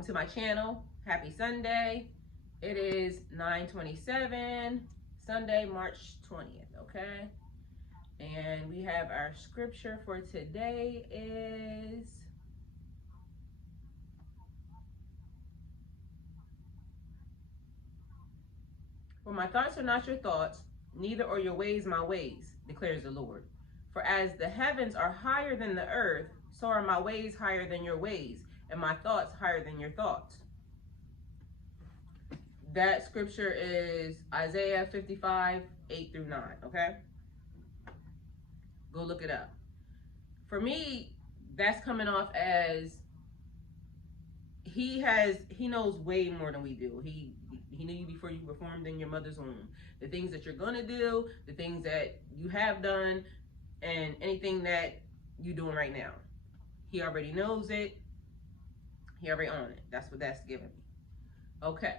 welcome to my channel. Happy Sunday. It is 9/27, Sunday, March 20th, okay? And we have our scripture for today is for my thoughts are not your thoughts, neither are your ways my ways, declares the Lord. For as the heavens are higher than the earth, so are my ways higher than your ways, and my thoughts higher than your thoughts. That scripture is Isaiah 55, 8 through 9, okay? Go look it up. For me, that's coming off as he knows way more than we do. He knew you before you were formed in your mother's womb. The things that you're gonna do, the things that you have done, and anything that you're doing right now. He already knows it. He already on it. That's what that's giving me. Okay.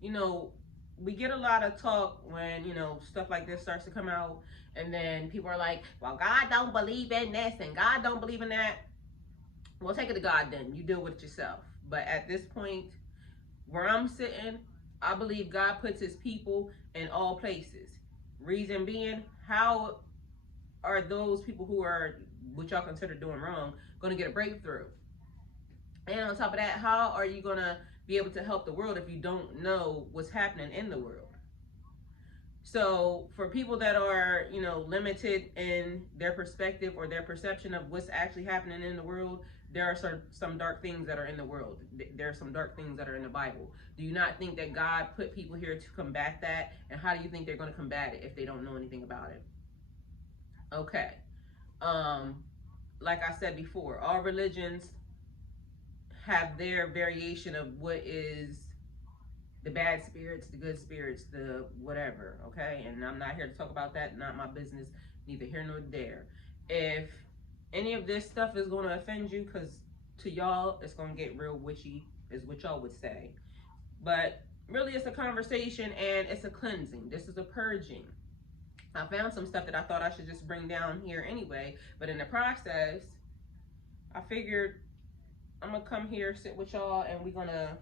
You know, we get a lot of talk when, you know, stuff like this starts to come out, and then people are like, well, God don't believe in this and God don't believe in that. Well, take it to God then. You deal with it yourself. But at this point, where I'm sitting, I believe God puts his people in all places. Reason being, how are those people who are, what y'all consider doing wrong, going to get a breakthrough? And on top of that, how are you going to be able to help the world if you don't know what's happening in the world? So for people that are, you know, limited in their perspective or their perception of what's actually happening in the world, there are some dark things that are in the world. There are some dark things that are in the Bible. Do you not think that God put people here to combat that? And how do you think they're going to combat it if they don't know anything about it? Okay. Like I said before, all religions have their variation of what is the bad spirits, the good spirits, the whatever, okay? And I'm not here to talk about that, not my business, neither here nor there. If any of this stuff is going to offend you, because to y'all, it's going to get real witchy, is what y'all would say. But really, it's a conversation and it's a cleansing. This is a purging. I found some stuff that I thought I should just bring down here anyway, but in the process, I figured I'm going to come here, sit with y'all, and we're going to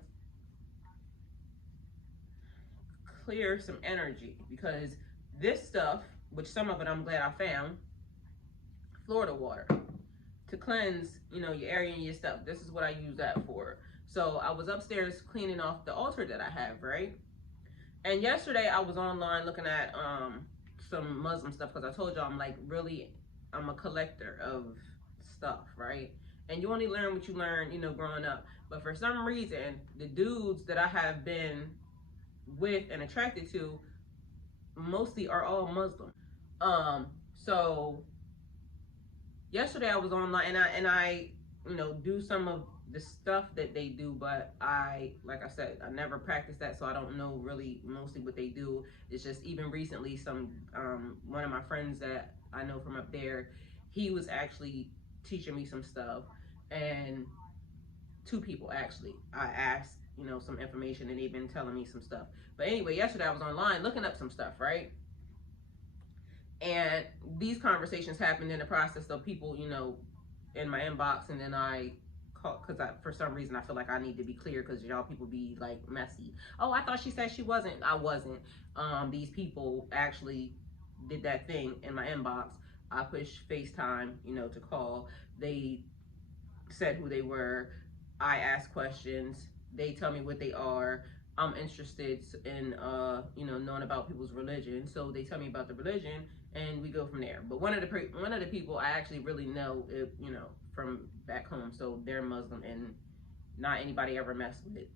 clear some energy, because this stuff, which some of it I'm glad I found, Florida water, to cleanse, you know, your area and your stuff. This is what I use that for. So I was upstairs cleaning off the altar that I have, right? And yesterday I was online looking at some Muslim stuff, because I told y'all I'm a collector of stuff, right? And you only learn what you learn, you know, growing up. But for some reason, the dudes that I have been with and attracted to mostly are all Muslim. So yesterday I was online and I you know, do some of the stuff that they do, but like I said, I never practiced that, so I don't know really mostly what they do. It's just even recently one of my friends that I know from up there, he was actually teaching me some stuff, and two people actually, I asked, you know, some information, and they've been telling me some stuff. But anyway, yesterday I was online looking up some stuff, right? And these conversations happened in the process of people, you know, in my inbox, and then I called, because for some reason I feel like I need to be clear, because y'all people be like messy. Oh, I thought she said she wasn't. I wasn't. These people actually did that thing in my inbox. I pushed FaceTime, you know, to call. They said who they were. I asked questions. They tell me what they are. I'm interested in, you know, knowing about people's religion. So they tell me about the religion, and we go from there. But one of the people I actually really know, you know, from back home. So they're Muslim, and not anybody ever messed with it,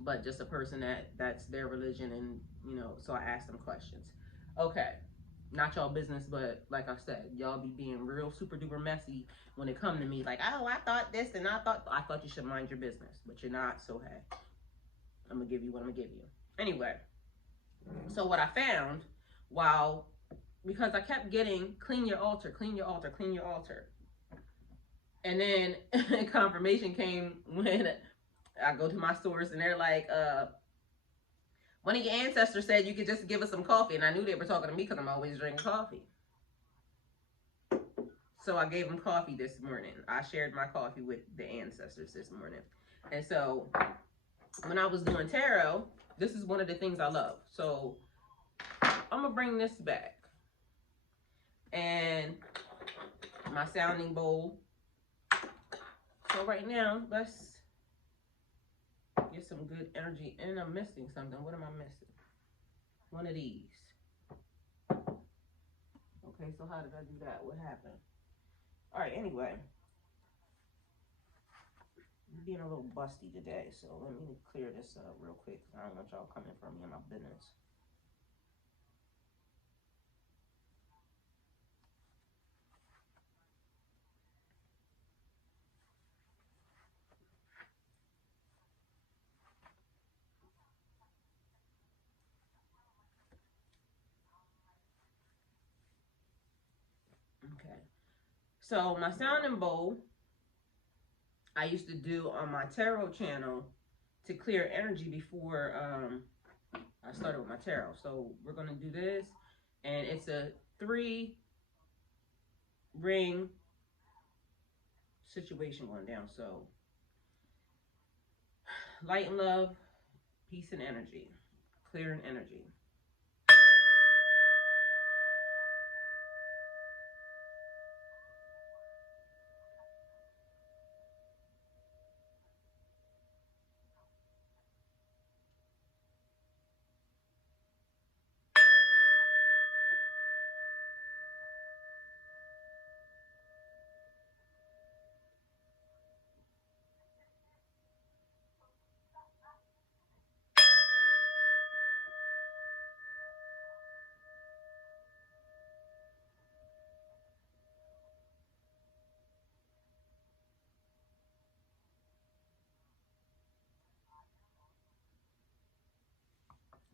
but just a person that's their religion, and you know. So I asked them questions. Okay, not y'all business, but like I said, y'all be being real super duper messy when it come to me. Like, oh, I thought this, and I thought you should mind your business, but you're not. So hey, I'm gonna give you what I'm gonna give you. Anyway, so what I found, because I kept getting clean your altar, clean your altar, clean your altar, and then confirmation came when I go to my source, and they're like, one of your ancestors said you could just give us some coffee, and I knew they were talking to me because I'm always drinking coffee. So I gave them coffee this morning. I shared my coffee with the ancestors this morning. And so when I was doing tarot, this is one of the things I love. So I'm gonna bring this back. And my sounding bowl. So right now, let's get some good energy. And I'm missing something. What am I missing? One of these. Okay, so how did I do that? What happened? All right, anyway. I'm being a little busty today, so let me clear this up real quick. I don't want y'all coming for me in my business. Okay. So my sounding bowl, I used to do on my tarot channel to clear energy before I started with my tarot. So we're gonna do this, and it's a 3-ring situation going down. So light and love, peace and energy, clearing energy.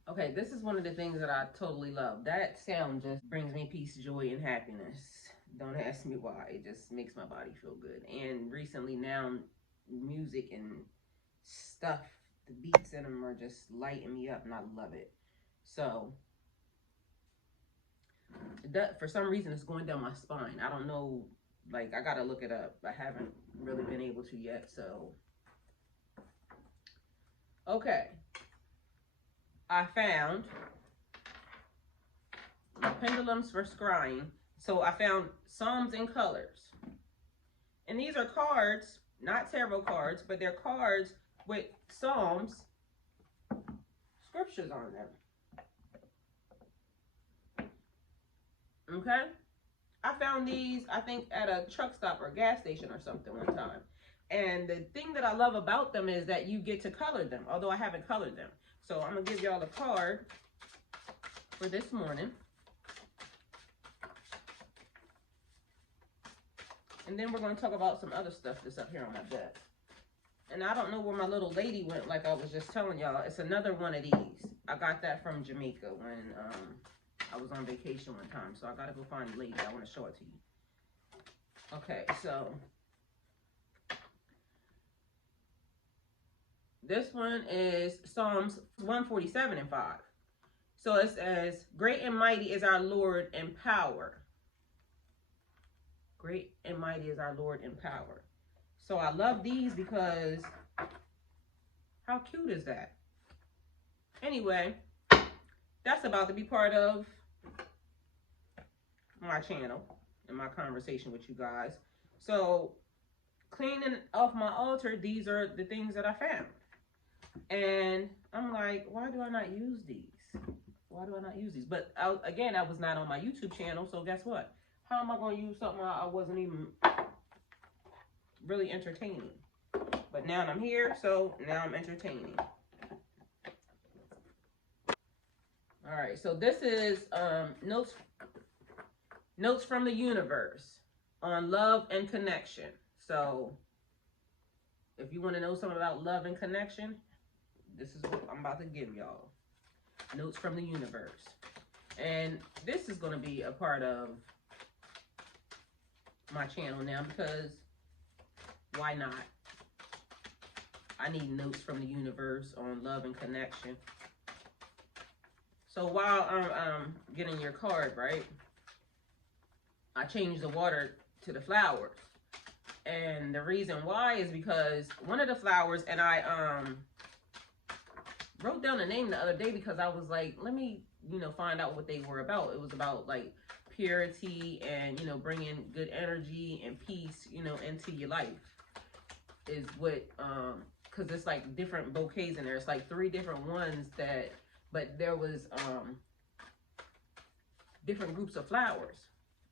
Okay, this is one of the things that I totally love. That sound just brings me peace, joy, and happiness. Don't ask me why. It just makes my body feel good. And recently now, music and stuff, the beats in them are just lighting me up, and I love it. So, for some reason, it's going down my spine. I don't know, like, I gotta look it up. I haven't really been able to yet, so. Okay. I found my pendulums for scrying. So I found Psalms in colors. And these are cards, not tarot cards, but they're cards with Psalms, scriptures on them. Okay? I found these, I think, at a truck stop or gas station or something one time. And the thing that I love about them is that you get to color them, although I haven't colored them. So I'm going to give y'all a card for this morning. And then we're going to talk about some other stuff that's up here on my desk. And I don't know where my little lady went, like I was just telling y'all. It's another one of these. I got that from Jamaica when I was on vacation one time. So I got to go find the lady. I want to show it to you. Okay, so this one is Psalms 147 and 5. So it says, great and mighty is our Lord in power. Great and mighty is our Lord in power. So I love these because how cute is that? Anyway, that's about to be part of my channel and my conversation with you guys. So cleaning off my altar, these are the things that I found. And I'm like, why do I not use these? Why do I not use these? But again, I was not on my YouTube channel, so guess what? How am I going to use something I wasn't even really entertaining? But now I'm here, so now I'm entertaining. All right, so this is notes from the universe on love and connection. So if you want to know something about love and connection, this is what I'm about to give y'all. Notes from the universe. And this is going to be a part of my channel now because why not? I need notes from the universe on love and connection. So while I'm getting your card, right, I changed the water to the flowers. And the reason why is because one of the flowers, and I wrote down the name the other day because I was like, let me, you know, find out what they were about. It was about like purity and, you know, bringing good energy and peace, you know, into your life is what, because it's like different bouquets in there. It's like 3 different ones that, but there was different groups of flowers.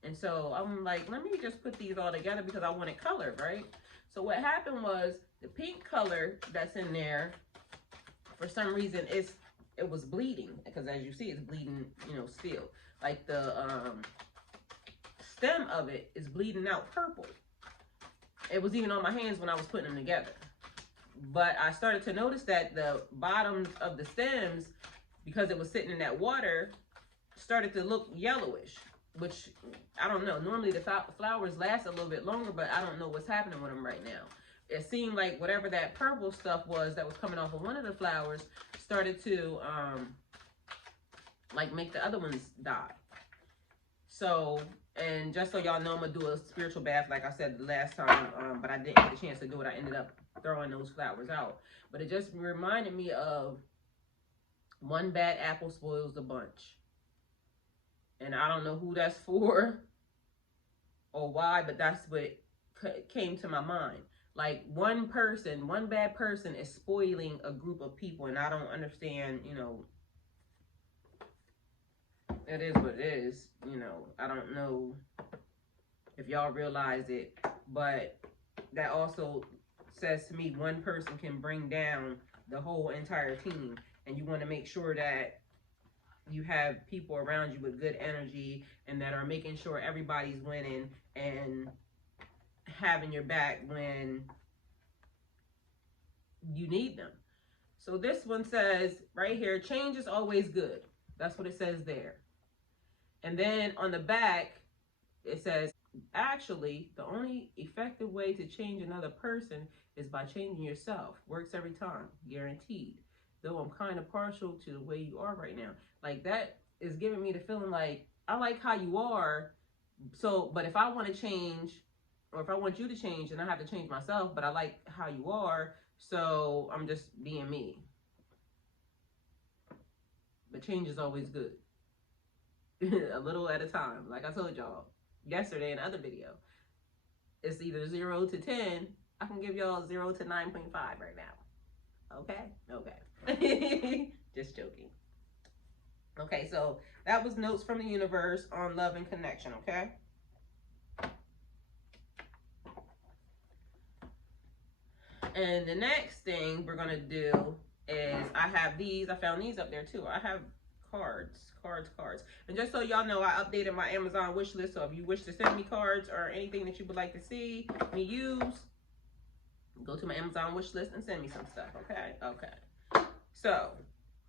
And so I'm like, let me just put these all together because I want it colored, right? So what happened was the pink color that's in there, for some reason, it was bleeding, because as you see, it's bleeding, you know, still. Like the stem of it is bleeding out purple. It was even on my hands when I was putting them together. But I started to notice that the bottoms of the stems, because it was sitting in that water, started to look yellowish, which I don't know. Normally the flowers last a little bit longer, but I don't know what's happening with them right now. It seemed like whatever that purple stuff was that was coming off of one of the flowers started to like make the other ones die. So, and just so y'all know, I'm gonna do a spiritual bath like I said the last time, but I didn't get a chance to do it. I ended up throwing those flowers out. But it just reminded me of one bad apple spoils the bunch. And I don't know who that's for or why, but that's what came to my mind. Like one person, one bad person is spoiling a group of people, and I don't understand, you know, it is what it is, you know. I don't know if y'all realize it, but that also says to me one person can bring down the whole entire team, and you want to make sure that you have people around you with good energy and that are making sure everybody's winning and having your back when you need them. So this one says right here, change is always good. That's what it says there. And then on the back, it says, actually, the only effective way to change another person is by changing yourself. Works every time, guaranteed. Though I'm kind of partial to the way you are right now. Like that is giving me the feeling like, I like how you are. So, but if I want to change, or if I want you to change, then I have to change myself, but I like how you are. So I'm just being me. But change is always good. A little at a time. Like I told y'all yesterday in the other video. It's either 0 to 10. I can give y'all 0 to 9.5 right now. Okay? Okay. Just joking. Okay, so that was notes from the universe on love and connection, okay? And the next thing we're going to do is I have these. I found these up there too. I have cards. And just so y'all know, I updated my Amazon wish list. So if you wish to send me cards or anything that you would like to see me use, go to my Amazon wish list and send me some stuff, okay? Okay. So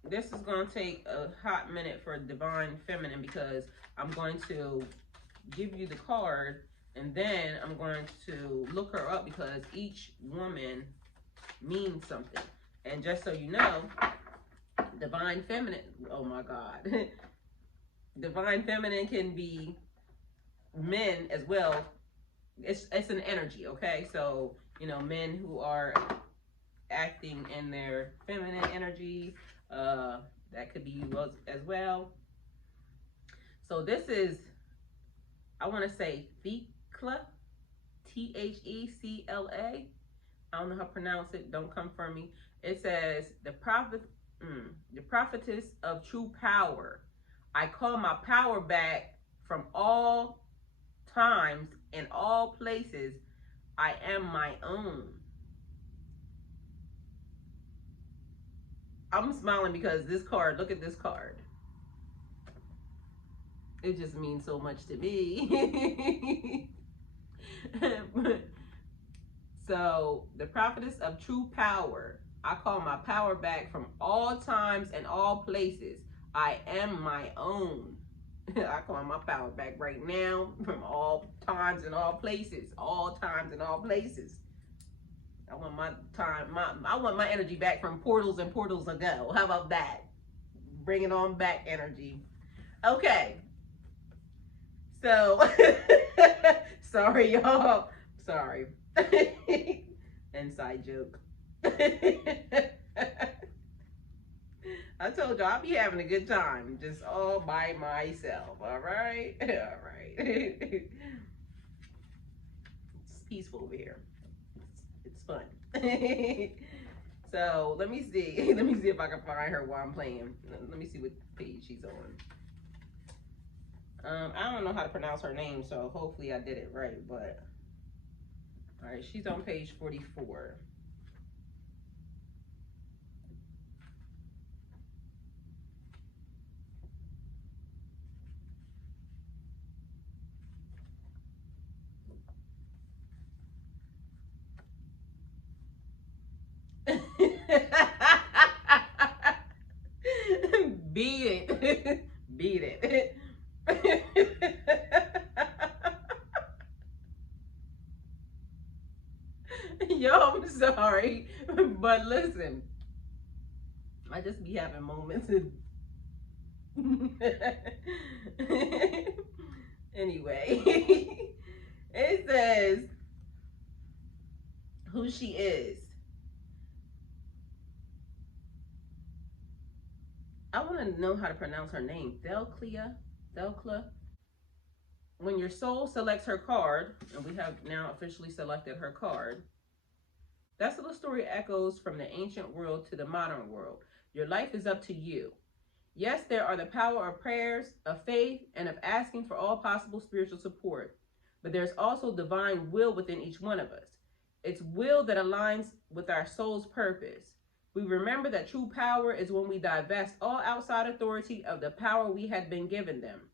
this is going to take a hot minute for Divine Feminine because I'm going to give you the card and then I'm going to look her up because each woman means something. And just so you know, Divine Feminine, oh my God. Divine Feminine can be men as well. It's an energy, okay? So, you know, men who are acting in their feminine energy, that could be you as well. So this is, I want to say Thecla, Thecla. I don't know how to pronounce it. Don't come for me. It says, the prophetess of true power. I call my power back from all times and all places. I am my own. I'm smiling because this card, look at this card. It just means so much to me. So, the prophetess of true power. I call my power back from all times and all places. I am my own. I call my power back right now from all times and all places. All times and all places. I want my time, I want my energy back from portals and portals ago. How about that? Bring it on back energy. Okay. So, Sorry, y'all. Sorry. Inside joke. I told you I'll be having a good time just all by myself. All right? All right. It's peaceful over here. It's fun. So let me see. Let me see if I can find her while I'm playing. Let me see what page she's on. I don't know how to pronounce her name, so hopefully I did it right. But all right, she's on page 44. Beat it. Beat it. Yo, I'm sorry. But listen, I just be having moments of anyway. It says who she is. I want to know how to pronounce her name. Delclia. When your soul selects her card, and we have now officially selected her card, that little story echoes from the ancient world to the modern world. Your life is up to you. Yes, there are the power of prayers, of faith, and of asking for all possible spiritual support. But there's also divine will within each one of us. It's will that aligns with our soul's purpose. We remember that true power is when we divest all outside authority of the power we had been given them.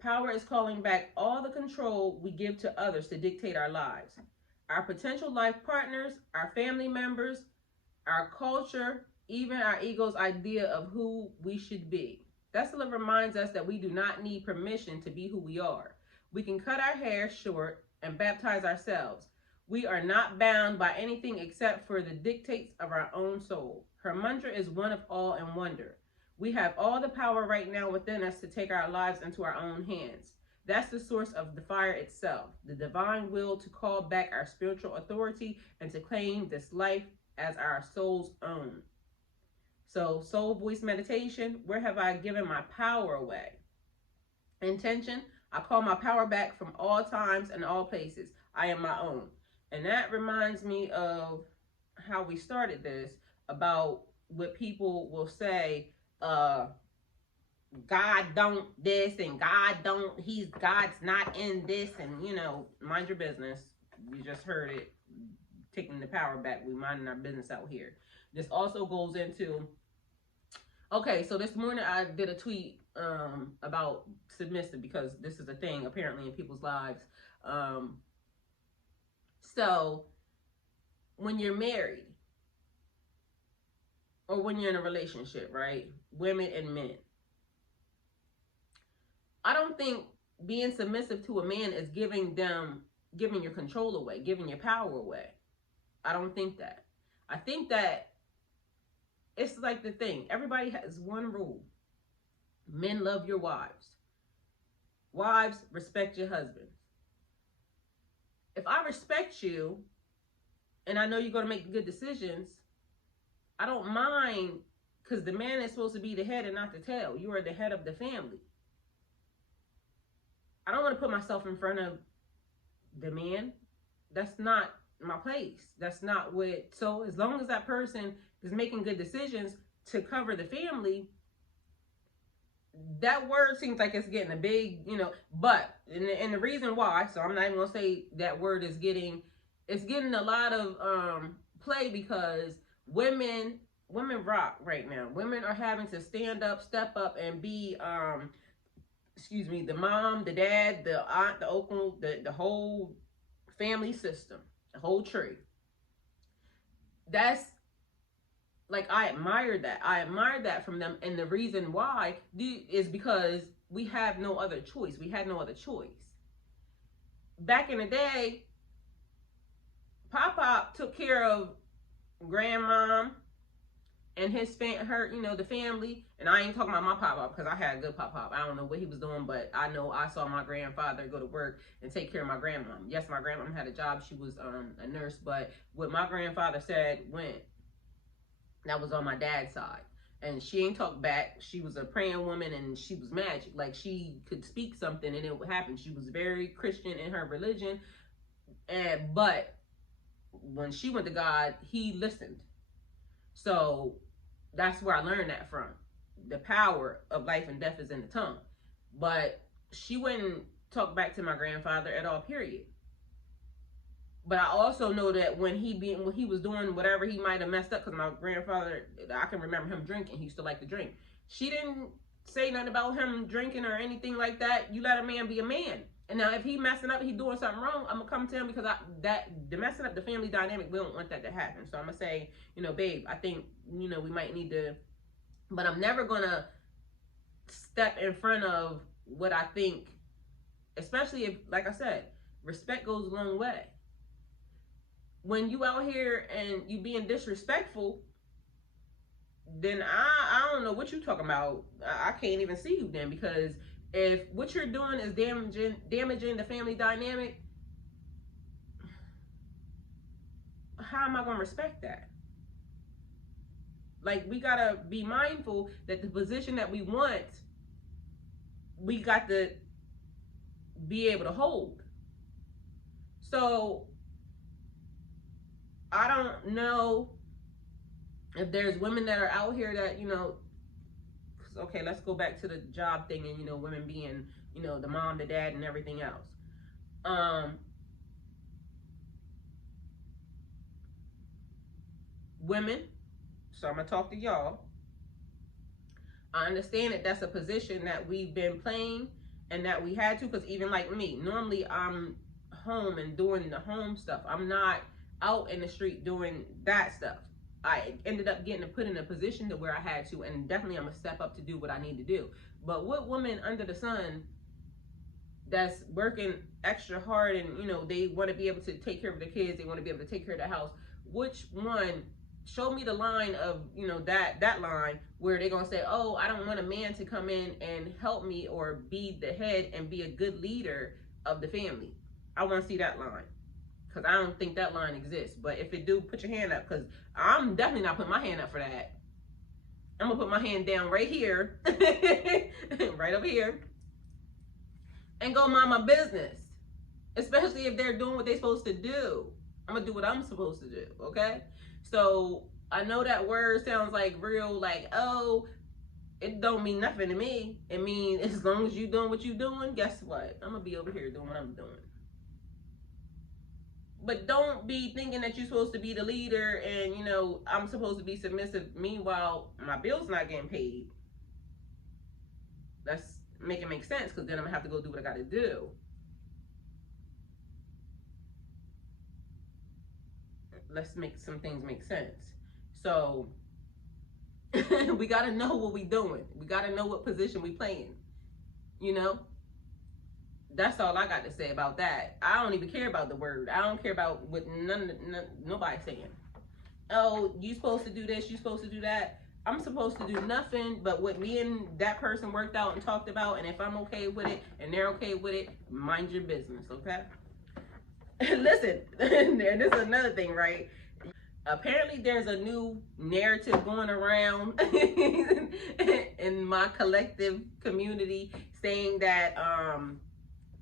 Power is calling back all the control we give to others to dictate our lives. Our potential life partners, our family members, our culture, even our ego's idea of who we should be. That still reminds us that we do not need permission to be who we are. We can cut our hair short and baptize ourselves. We are not bound by anything except for the dictates of our own soul. Her mantra is one of awe and wonder. We have all the power right now within us to take our lives into our own hands. That's the source of the fire itself, the divine will to call back our spiritual authority and to claim this life as our soul's own. So, soul voice meditation, where have I given my power away? Intention, I call my power back from all times and all places. I am my own. And that reminds me of how we started this, about what people will say, God don't this, and God don't, God's not in this, and you know, mind your business. You just heard it, taking the power back. We minding our business out here. This also goes into, okay, so this morning I did a tweet about submissive, because this is a thing apparently in people's lives. So when you're married or when you're in a relationship, right? Women and men. I don't think being submissive to a man is giving your control away, giving your power away. I don't think that. I think that it's like the thing. Everybody has one rule. Men, love your wives. Wives, respect your husbands. If I respect you and I know you're going to make good decisions, I don't mind, because the man is supposed to be the head and not the tail. You are the head of the family. I don't want to put myself in front of the man. That's not my place. That's not what, so as long as that person is making good decisions to cover the family, that word seems like it's getting a big, but, and the reason why, so I'm not even gonna say that word is getting, it's getting a lot of play, because women rock right now. Women are having to stand up, step up, and be, the mom, the dad, the aunt, the uncle, the whole family system, the whole tree. That's, like, I admire that. I admire that from them. And the reason why is because we have no other choice. We had no other choice. Back in the day, Pop took care of grandmom, and the family, and I ain't talking about my pop-pop because I had a good pop-pop. I don't know what he was doing, but I know I saw my grandfather go to work and take care of my grandmom. Yes, my grandmom had a job. She was a nurse, but what my grandfather said went. That was on my dad's side. And she ain't talk back. She was a praying woman and she was magic. Like, she could speak something and it would happen. She was very Christian in her religion. But when she went to God, he listened. So that's where I learned that from. The power of life and death is in the tongue. But she wouldn't talk back to my grandfather at all, period. But I also know that when he was doing whatever he might have messed up, because my grandfather, I can remember him drinking. He used to like to drink. She didn't say nothing about him drinking or anything like that. You let a man be a man. And now if he messing up, he doing something wrong, I'm gonna come to him, because the messing up the family dynamic, we don't want that to happen. So I'm gonna say, babe, I think, we might need to, but I'm never gonna step in front of what I think, especially if, like I said, respect goes a long way. When you out here and you being disrespectful, then I don't know what you talking about. I can't even see you then, because if what you're doing is damaging the family dynamic, how am I gonna respect that? Like, we gotta be mindful that the position that we want, we got to be able to hold. So I don't know if there's women that are out here that, okay, let's go back to the job thing and, women being, the mom, the dad, and everything else. Women, so I'm going to talk to y'all. I understand that that's a position that we've been playing and that we had to, because even like me, normally I'm home and doing the home stuff. I'm not out in the street doing that stuff. I ended up getting put in a position to where I had to, and definitely I'm gonna step up to do what I need to do. But what woman under the sun that's working extra hard and they want to be able to take care of their kids, they want to be able to take care of the house, which one? Show me the line of that line where they're gonna say, oh, I don't want a man to come in and help me or be the head and be a good leader of the family. I want to see that line, because I don't think that line exists. But if it do, put your hand up, because I'm definitely not putting my hand up for that. I'm gonna put my hand down right here, right over here, and go mind my business. Especially if they're doing what they're supposed to do. I'm gonna do what I'm supposed to do, okay? So I know that word sounds like real, like, oh, it don't mean nothing to me. It means as long as you doing what you doing, guess what? I'm gonna be over here doing what I'm doing. But don't be thinking that you're supposed to be the leader and, I'm supposed to be submissive. Meanwhile, my bill's not getting paid. Let's make it make sense, because then I'm gonna have to go do what I gotta do. Let's make some things make sense. So we gotta know what we doing. We gotta know what position we playing. That's all I got to say about that. I don't even care about the word. I don't care about what nobody's saying. Oh, you supposed to do this, you supposed to do that. I'm supposed to do nothing but what me and that person worked out and talked about, and if I'm okay with it and they're okay with it, mind your business, okay? Listen, and this is another thing, right? Apparently there's a new narrative going around in my collective community saying that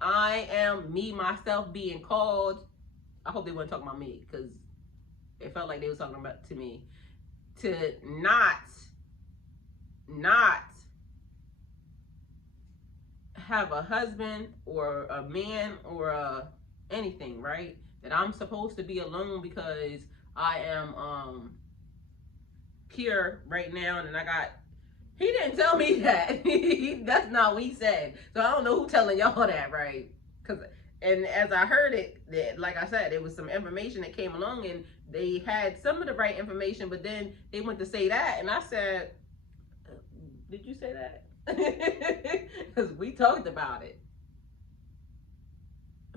I am me myself being called. I hope they weren't talking about me, because it felt like they were talking about to me, to not have a husband or a man or anything, right? That I'm supposed to be alone because I am pure right now, and he didn't tell me that. That's not what he said. So I don't know who telling y'all that, right? And as I heard it, like I said, it was some information that came along, and they had some of the right information, but then they went to say that, and I said, did you say that? Because we talked about it.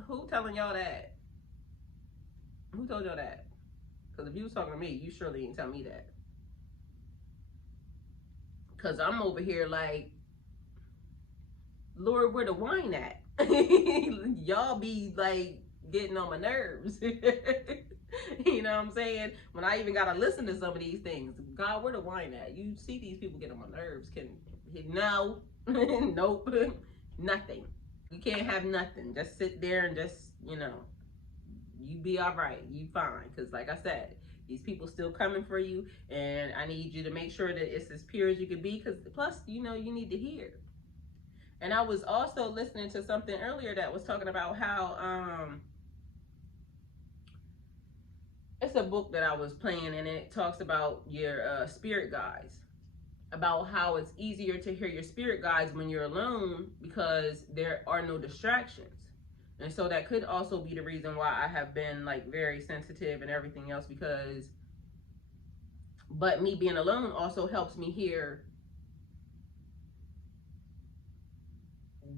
Who telling y'all that? Who told y'all that? Because if you was talking to me, you surely didn't tell me that. Cause I'm over here like, Lord, where the wine at? Y'all be like getting on my nerves. You know what I'm saying? When I even gotta listen to some of these things, God, where the wine at? You see these people get on my nerves. No, nope, nothing. You can't have nothing. Just sit there and just, you be all right. You fine. Cause like I said, these people still coming for you, and I need you to make sure that it's as pure as you can be. Cause plus, you need to hear. And I was also listening to something earlier that was talking about how it's a book that I was playing, and it talks about your spirit guides, about how it's easier to hear your spirit guides when you're alone because there are no distractions. And so that could also be the reason why I have been like very sensitive and everything else, but me being alone also helps me hear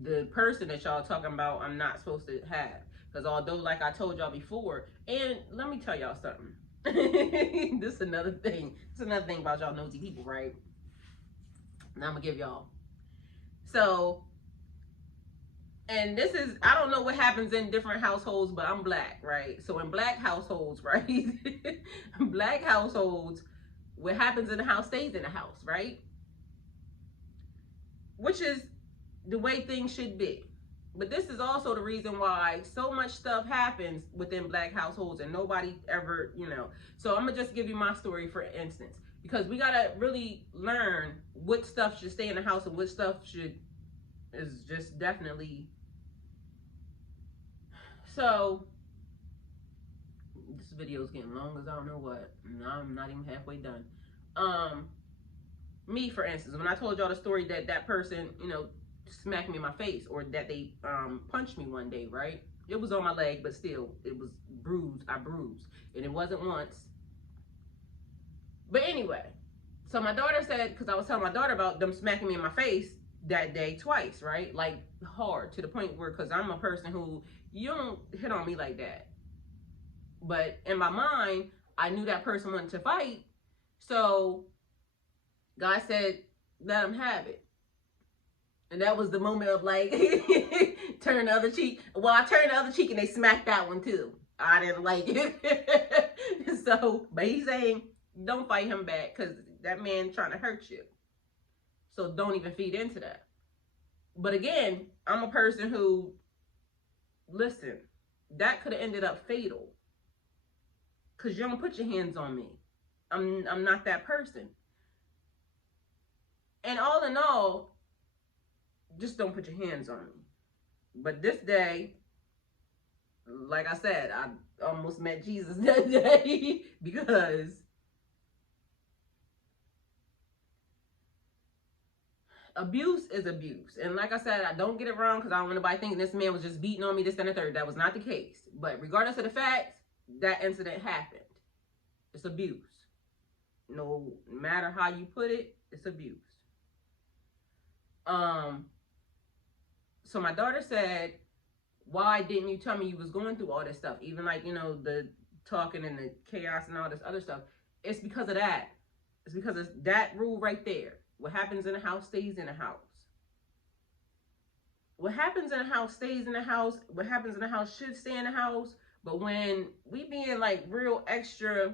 the person that y'all talking about I'm not supposed to have. Because although, like I told y'all before, and let me tell y'all something. This is another thing. This is another thing about y'all nosy people, right? And I'm gonna give y'all. So, and this is, I don't know what happens in different households, but I'm black, right? So in black households, right? Black households, what happens in the house stays in the house, right? Which is the way things should be. But this is also the reason why so much stuff happens within black households and nobody ever, So I'm gonna just give you my story, for instance, because we gotta really learn what stuff should stay in the house and what stuff is just definitely. So this video is getting long as I don't know what. I'm not even halfway done. Me, for instance, when I told y'all the story that person, smacked me in my face, or that they punched me one day, right? It was on my leg, but still, it was bruised. I bruised, and it wasn't once. But anyway, so my daughter said, because I was telling my daughter about them smacking me in my face that day twice, right? Like hard, to the point where, because I'm a person who, you don't hit on me like that. But in my mind, I knew that person wanted to fight, so God said, let them have it. And that was the moment of like, turn the other cheek. Well, I turned the other cheek and they smacked that one too. I didn't like it. So, but he's saying, don't fight him back, because that man trying to hurt you. So don't even feed into that. But again, I'm a person who, listen, that could have ended up fatal. Because you don't put your hands on me. I'm not that person. And all in all, just don't put your hands on me. But this day, like I said, I almost met Jesus that day, because abuse is abuse. And like I said, I don't get it wrong, because I don't want nobody thinking this man was just beating on me, this and the third. That was not the case. But regardless of the facts, that incident happened. It's abuse. No matter how you put it, it's abuse. So my daughter said, why didn't you tell me you was going through all this stuff? Even like, the talking and the chaos and all this other stuff. It's because of that. It's because of that rule right there. What happens in the house stays in the house. What happens in the house stays in the house. What happens in the house should stay in the house. But when we being like real extra,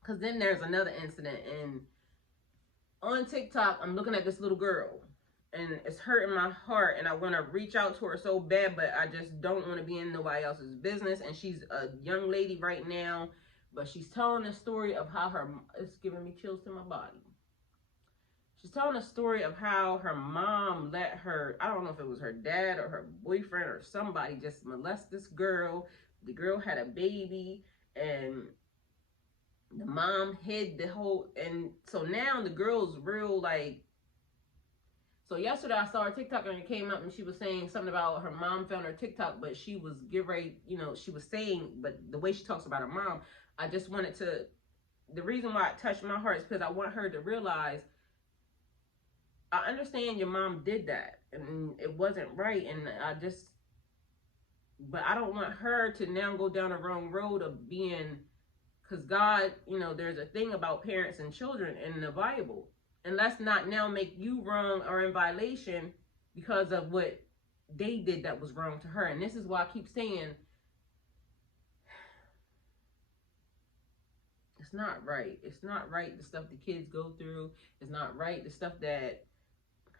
because then there's another incident, and on TikTok, I'm looking at this little girl, and it's hurting my heart, and I want to reach out to her so bad, but I just don't want to be in nobody else's business. And she's a young lady right now, but she's telling a story of how it's giving me chills to my body. She's telling a story of how her mom let her, I don't know if it was her dad or her boyfriend or somebody, just molest this girl. The girl had a baby, and the mom hid the whole, and so now the girl's real like. So yesterday I saw her TikTok, and it came up, and she was saying something about her mom found her TikTok, but she was getting ready, she was saying, but the way she talks about her mom, I just wanted to, the reason why it touched my heart is because I want her to realize, I understand your mom did that, and it wasn't right, and but I don't want her to now go down the wrong road of being, because God, there's a thing about parents and children in the Bible. And let's not now make you wrong or in violation because of what they did that was wrong to her. And this is why I keep saying it's not right. It's not right, the stuff the kids go through. It's not right, the stuff that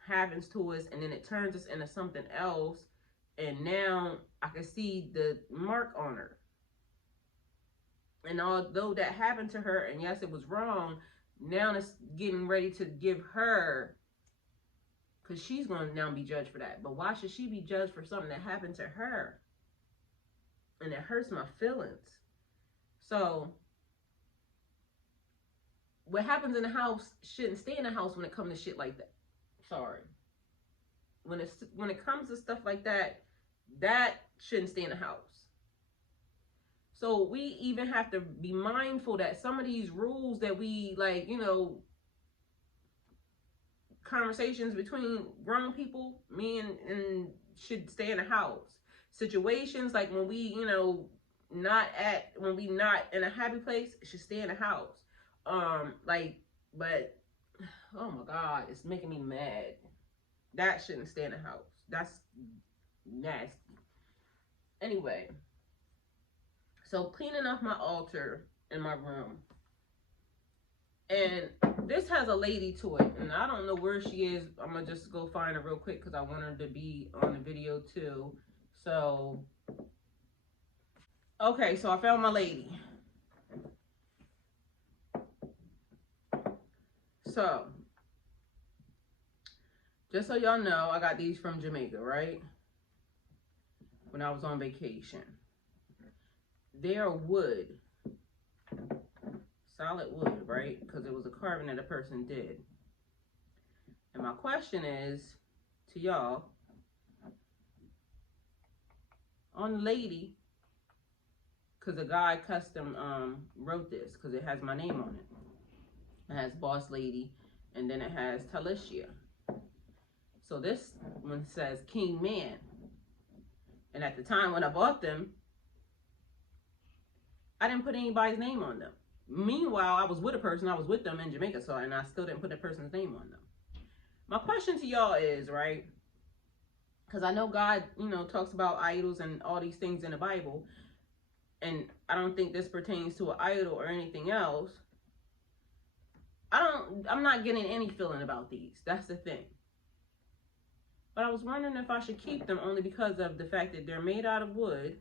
happens to us, and then it turns us into something else. And now I can see the mark on her. And although that happened to her, and yes, it was wrong, now it's getting ready to give her, because she's going to now be judged for that. But why should she be judged for something that happened to her? And it hurts my feelings. So what happens in the house shouldn't stay in the house when it comes to shit like that. Sorry. When it comes to stuff like that, that shouldn't stay in the house. So we even have to be mindful that some of these rules that we, like, you know, conversations between grown people, me and should stay in the house. Situations like when we, you know, when we not in a happy place, it should stay in the house. But oh my God, it's making me mad. That shouldn't stay in the house. That's nasty. Anyway, so cleaning off my altar in my room. And this has a lady to it, and I don't know where she is. I'm gonna just go find her real quick because I want her to be on the video too. So, okay, so I found my lady. So, just so y'all know, I got these from Jamaica, right? When I was on vacation. They are wood. Solid wood, right? Because it was a carving that a person did. And my question is to y'all, on the lady, because a guy custom wrote this, because it has my name on it. It has Boss Lady, and then it has Talicia. So this one says King Man. And at the time when I bought them, I didn't put anybody's name on them. Meanwhile, I was with a person, I was with them in Jamaica, so, and I still didn't put a person's name on them. My question to y'all is, right, because I know God, you know, talks about idols and all these things in the Bible, and I don't think this pertains to an idol or anything else. I'm not getting any feeling about these. That's the thing. But I was wondering if I should keep them only because of the fact that they're made out of wood.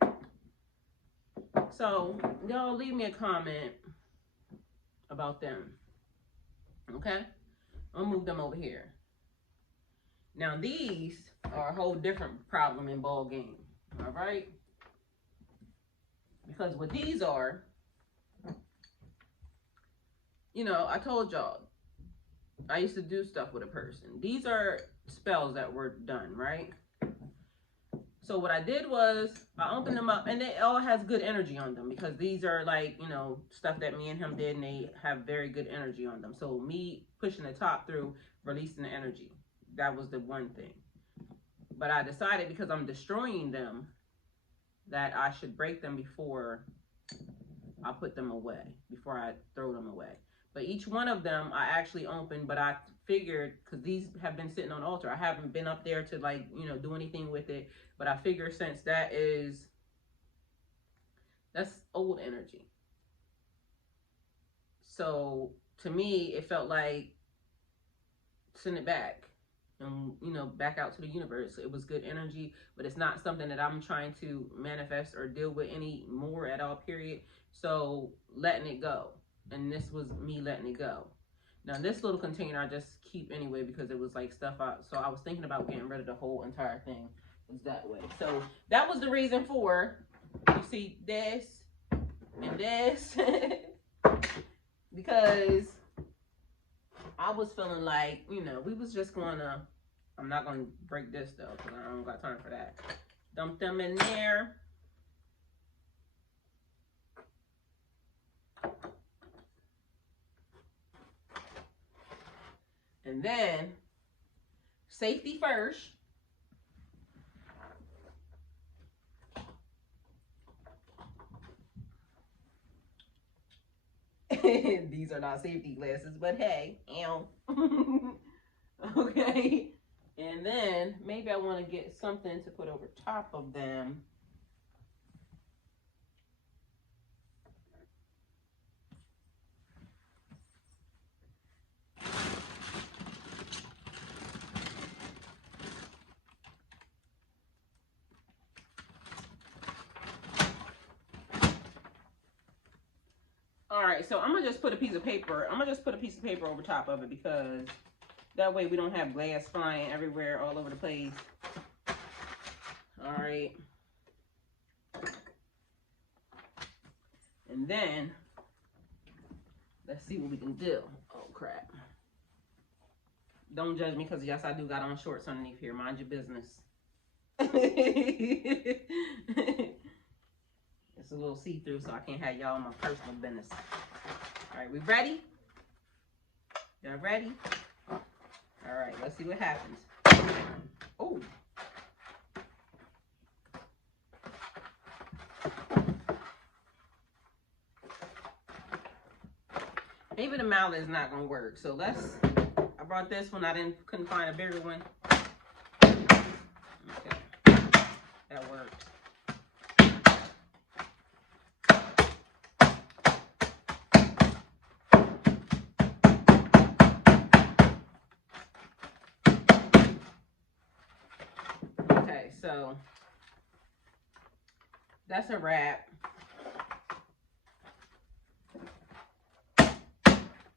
So, y'all leave me a comment about them. Okay? I'll move them over here. Now, these are a whole different problem in ball game. All right? Because what these are, you know, I told y'all, I used to do stuff with a person. These are spells that were done, right? So what I did was I opened them up, and they all has good energy on them because these are, like, you know, stuff that me and him did, and they have very good energy on them. So me pushing the top through, releasing the energy. That was the one thing. But I decided, because I'm destroying them, that I should break them before I put them away, before I throw them away. But each one of them I actually opened, but I figured, because these have been sitting on the altar, I haven't been up there to, like, you know, do anything with it. But I figure since that's old energy. So to me, it felt like send it back and, you know, back out to the universe. It was good energy, but it's not something that I'm trying to manifest or deal with anymore at all, period. So letting it go. And this was me letting it go. Now this little container I just keep anyway because it was like stuff so I was thinking about getting rid of the whole entire thing. It's that way. So that was the reason for, you see, this and this. Because I was feeling like, you know, we was just gonna, I'm not gonna break this though because I don't got time for that. Dump them in there. And then, safety first. These are not safety glasses, but hey, Okay. And then maybe I want to get something to put over top of them. All right, so I'm gonna just put a piece of paper. I'm gonna just put a piece of paper over top of it because that way we don't have glass flying everywhere all over the place. All right. And then let's see what we can do. Oh crap. Don't judge me because yes, I do got on shorts underneath here. Mind your business. It's a little see-through, so I can't have y'all in my personal business. All right, we ready? Y'all ready? All right, let's see what happens. Oh. Maybe the mallet is not gonna work, so let's. I brought this one. I couldn't find a bigger one. Okay, that worked. Okay, so that's a wrap.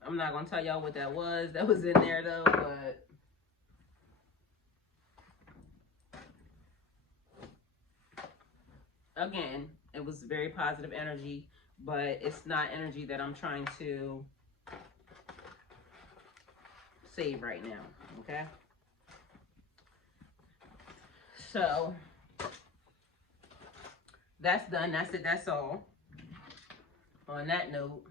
I'm not gonna tell y'all what that was. That was in there though, but again, it was very positive energy, but it's not energy that I'm trying to save right now, okay? So that's done. That's it. That's all. On that note.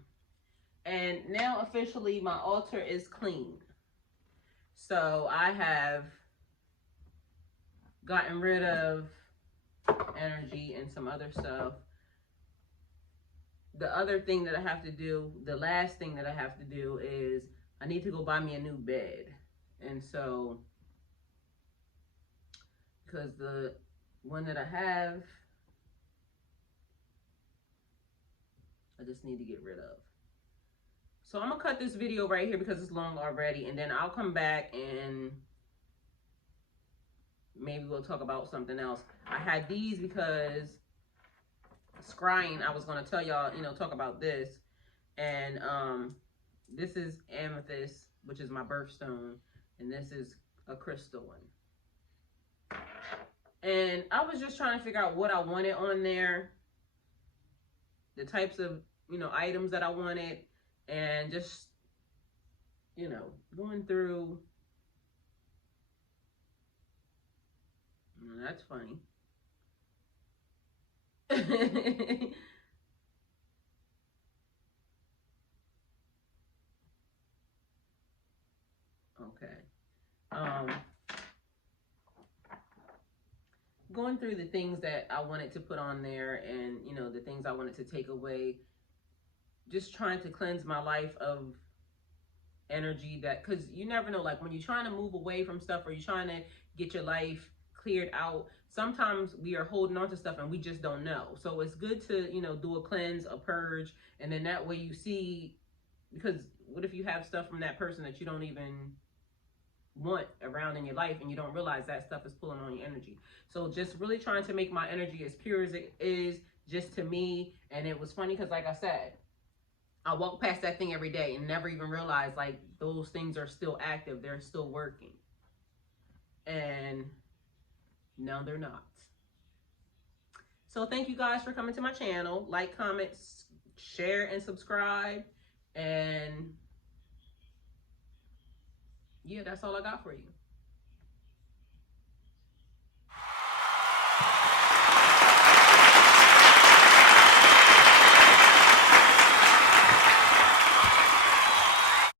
And now officially my altar is clean. So I have gotten rid of energy and some other stuff. The other thing that I have to do, the last thing that I have to do is I need to go buy me a new bed. And so, because the one that I have, I just need to get rid of. So I'm gonna cut this video right here because it's long already, and then I'll come back and maybe we'll talk about something else. I had these because scrying, I was gonna tell y'all, talk about this. And this is amethyst, which is my birthstone, and this is a crystal one. And I was just trying to figure out what I wanted on there, the types of, items that I wanted. And just, going through. That's funny. Okay. Going through the things that I wanted to put on there and, the things I wanted to take away. Just trying to cleanse my life of energy that, because you never know, like when you're trying to move away from stuff or you're trying to get your life cleared out, sometimes we are holding on to stuff and we just don't know. So it's good to, do a cleanse, a purge, and then that way you see, because what if you have stuff from that person that you don't even want around in your life and you don't realize that stuff is pulling on your energy. So just really trying to make my energy as pure as it is just to me. And it was funny because like I said, I walk past that thing every day and never even realize like those things are still active. They're still working. And no, they're not. So thank you guys for coming to my channel. Like, comment, share, and subscribe. And yeah, that's all I got for you.